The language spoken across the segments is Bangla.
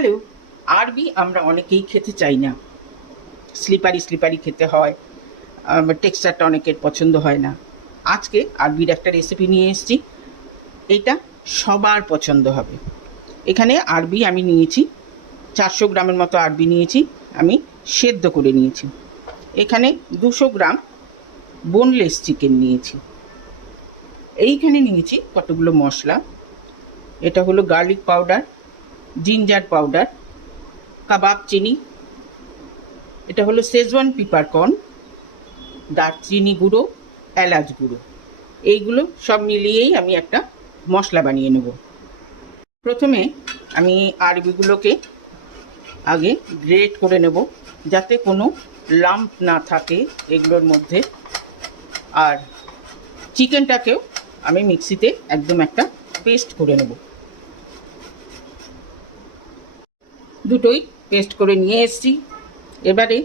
হ্যালো আরবি আমরা অনেকেই খেতে চাই না। স্লিপারি স্লিপারি খেতে হয় টেক্সচারটা অনেকের পছন্দ হয় না। আজকে আরবির একটা রেসিপি নিয়ে এসেছি, এটা সবার পছন্দ হবে। এখানে আরবি আমি নিয়েছি, চারশো গ্রামের মতো আরবি নিয়েছি, আমি সেদ্ধ করে নিয়েছি। এখানে দুশো গ্রাম বোনলেস চিকেন নিয়েছি। এইখানে নিয়েছি কতগুলো মশলা, এটা হলো গার্লিক পাউডার জিঞ্জার পাউডার কাবাব চিনি এটা হলো শেজওয়ান পিপারকর্ন দারচিনি গুঁড়ো, এলাচ গুঁড়ো। এইগুলো সব মিলিয়েই আমি একটা মশলা বানিয়ে নেব। প্রথমে আমি আরবিগুলোকে আগে গ্রেট করে নেব, যাতে কোনো লাম্প না থাকে এগুলোর মধ্যে। আর চিকেনটাকেও আমি মিক্সিতে একদম একটা পেস্ট করে নেব। দুটোই পেস্ট করে নিয়ে এসেছি। এবারে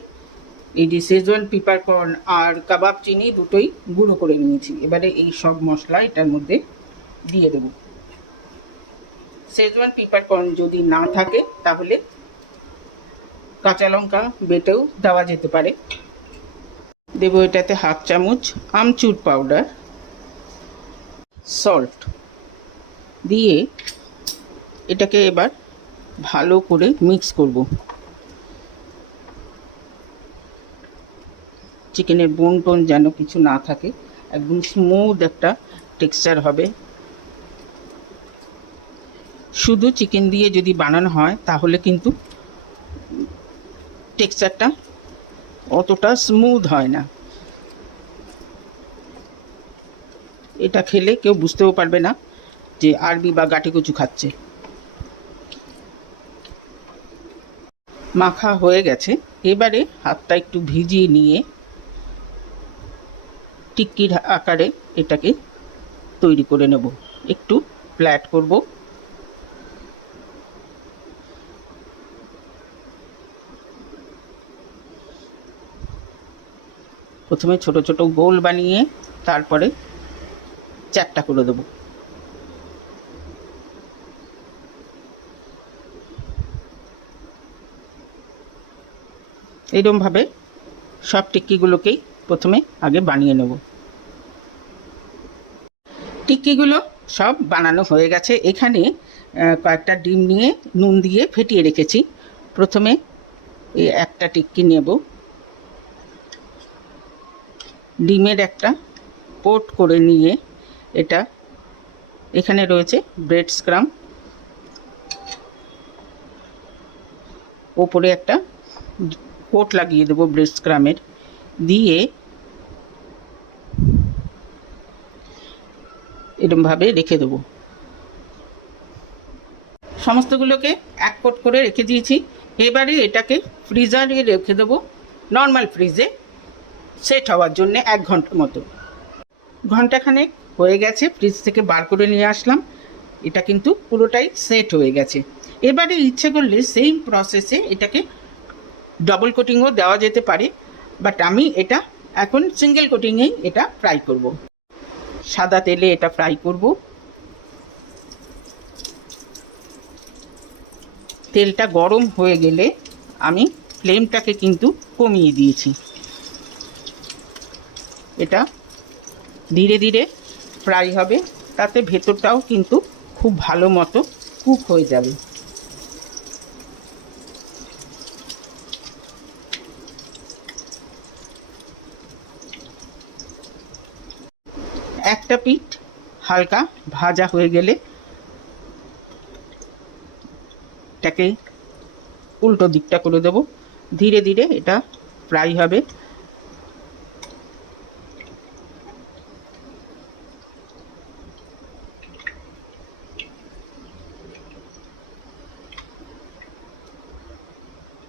এই যে শেজওয়ান পিপারকর্ন আর কাবাব চিনি দুটোই গুঁড়ো করে নিয়েছি। এবারে এই সব মশলা এটার মধ্যে দিয়ে দেব। শেজওয়ান পিপারকর্ন যদি না থাকে, তাহলে কাঁচা লঙ্কা বেটেও দেওয়া যেতে পারে। দেবো এটাতে হাফ চামচ আমচুর পাউডার সল্ট দিয়ে এটাকে এবার ভালো করে মিক্স করব। চিকেনের বোন টোন যেন কিছু না থাকে, একদম স্মুথ একটা টেক্সচার হবে। শুধু চিকেন দিয়ে যদি বানানো হয়, তাহলে কিন্তু টেক্সচারটা অতটা স্মুথ হয় না। এটা খেলে কেউ বুঝতেও পারবে না যে আরবি বা গাটি কচু খাচ্ছে। মাখা হয়ে গেছে। এবারে হাতটা একটু ভিজিয়ে নিয়ে টিক্কির আকারে এটাকে তৈরি করে নেব। একটু ফ্ল্যাট করব। প্রথমে ছোট ছোট গোল বানিয়ে তারপরে চ্যাপটা করে দেবো। এইরকমভাবে সব টিক্কিগুলোকেই প্রথমে আগে বানিয়ে নেব। টিক্কিগুলো সব বানানো হয়ে গেছে। এখানে কয়েকটা ডিম নিয়ে নুন দিয়ে ফেটিয়ে রেখেছি। প্রথমে এই একটা টিক্কি নেব। ডিমের একটা পোট করে নিয়ে এটা এখানে রয়েছে ব্রেড স্ক্রাম। ওপরে একটা কোট লাগিয়ে দেবো ব্রেস্ট ক্রামের দিয়ে এরমভাবে রেখে দেবো। সমস্তগুলোকে এক কোট করে রেখে দিয়েছি। এবারে এটাকে ফ্রিজারে রেখে দেবো। নর্মাল ফ্রিজে সেট হওয়ার জন্য এক ঘণ্টার মতো। ঘন্টাখানেক হয়ে গেছে ফ্রিজ থেকে বার করে নিয়ে আসলাম। এটা কিন্তু পুরোটাই সেট হয়ে গেছে। এবারে ইচ্ছে করলে সেম প্রসেসে এটাকে ডবল কোটিংও দেওয়া যেতে পারে বাট আমি এটা এখন সিঙ্গেল কোটিংয়েই এটা ফ্রাই করব। সাদা তেলে এটা ফ্রাই করব। তেলটা গরম হয়ে গেলে আমি ফ্লেমটাকে কিন্তু কমিয়ে দিয়েছি। এটা ধীরে ধীরে ফ্রাই হবে, তাতে ভেতরটাও কিন্তু খুব ভালো মতো কুক হয়ে যাবে। একটা পিঠ হালকা ভাজা হয়ে গেলে এটাকে উল্টো দিকটা করে দেব। ধীরে ধীরে এটা ফ্রাই হবে।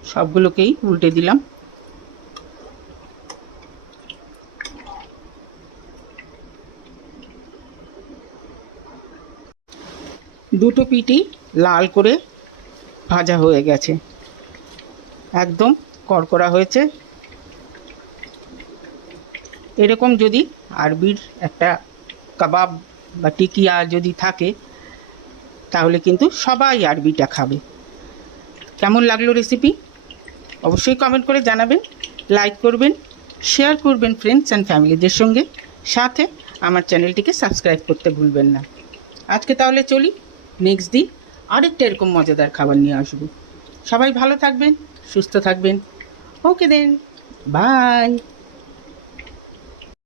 সবগুলোকেই উল্টে দিলাম। দুটো পিঠই লাল করে ভাজা হয়ে গেছে। একদম কড়কড়া হয়েছে। এরকম যদি আরবির একটা কাবাব বা টিকিয়া যদি থাকে, তাহলে কিন্তু সবাই আরবিটা খাবে। কেমন লাগল রেসিপি অবশ্যই কমেন্ট করে জানাবেন লাইক করবেন শেয়ার করবেন ফ্রেন্ডস অ্যান্ড ফ্যামিলিদের সঙ্গে। সাথে আমার চ্যানেলটিকে সাবস্ক্রাইব করতে ভুলবেন না। আজকে তাহলে চলি। নেক্সট দিন আরেকটা এরকম মজাদার খাবার নিয়ে আসব। সবাই ভালো থাকবেন, সুস্থ থাকবেন। ওকে দেন বাই